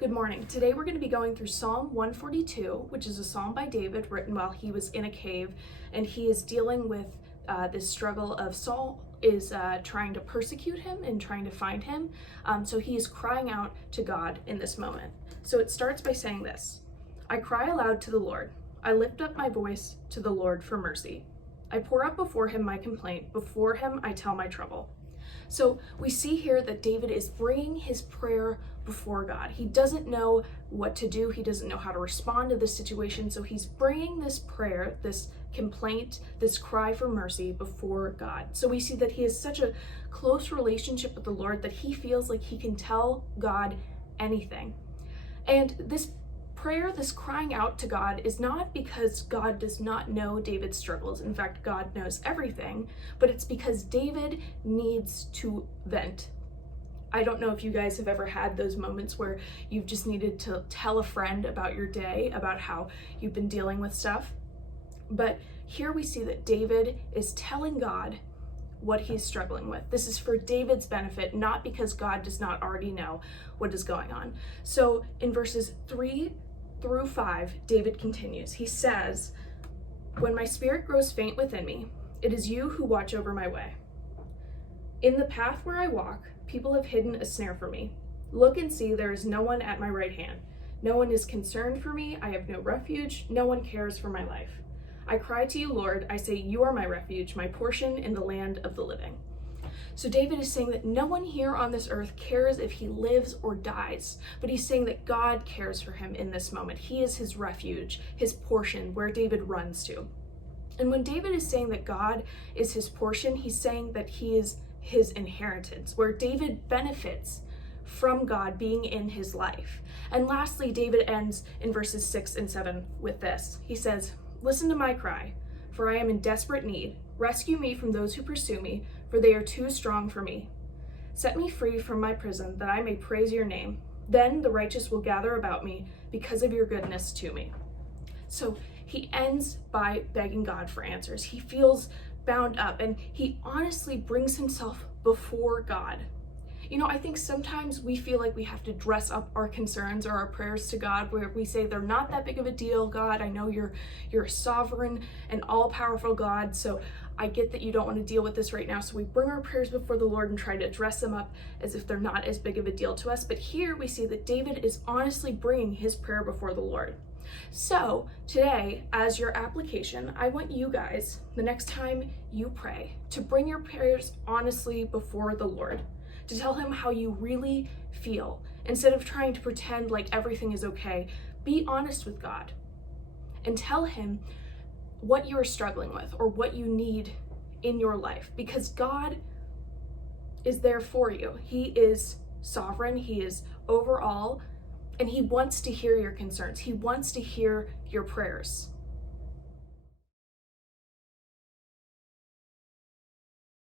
Good morning. Today we're going to be going through Psalm 142, which is a psalm by David written while he was in a cave, and he is dealing with this struggle of Saul is trying to persecute him and trying to find him. So he is crying out to God in this moment. So it starts by saying this: I cry aloud to the Lord. I lift up my voice to the Lord for mercy. I pour out before him my complaint. Before him I tell my trouble. So we see here that David is bringing his prayer before God. He doesn't know what to do. He doesn't know how to respond to this situation. So he's bringing this prayer, this complaint, this cry for mercy before God. So we see that he has such a close relationship with the Lord that he feels like he can tell God anything. And this prayer, this crying out to God, is not because God does not know David's struggles. In fact, God knows everything, but it's because David needs to vent. I don't know if you guys have ever had those moments where you've just needed to tell a friend about your day, about how you've been dealing with stuff. But here we see that David is telling God what he's struggling with. This is for David's benefit, not because God does not already know what is going on. So in verses 3 through 5, David continues. He says, when my spirit grows faint within me, it is you who watch over my way. In the path where I walk, people have hidden a snare for me. Look and see, there is no one at my right hand. No one is concerned for me. I have no refuge. No one cares for my life. I cry to you, Lord. I say, you are my refuge, my portion in the land of the living. So David is saying that no one here on this earth cares if he lives or dies, but he's saying that God cares for him in this moment. He is his refuge, his portion, where David runs to. And when David is saying that God is his portion, he's saying that he is his inheritance, where David benefits from God being in his life. And lastly, David ends in verses 6 and 7 with this. He says, listen to my cry, for I am in desperate need. Rescue me from those who pursue me, for they are too strong for me. Set me free from my prison, that I may praise your name. Then the righteous will gather about me because of your goodness to me. So he ends by begging God for answers. He feels bound up, and he honestly brings himself before God. You know, I think sometimes we feel like we have to dress up our concerns or our prayers to God, where we say they're not that big of a deal. God, I know you're a sovereign and all-powerful God, so I get that you don't want to deal with this right now. So we bring our prayers before the Lord and try to dress them up as if they're not as big of a deal to us. But here we see that David is honestly bringing his prayer before the Lord. So today, as your application, I want you guys, the next time you pray, to bring your prayers honestly before the Lord, to tell him how you really feel. Instead of trying to pretend like everything is okay, be honest with God and tell him what you are struggling with or what you need in your life, because God is there for you. He is sovereign, he is over all, and he wants to hear your concerns. He wants to hear your prayers.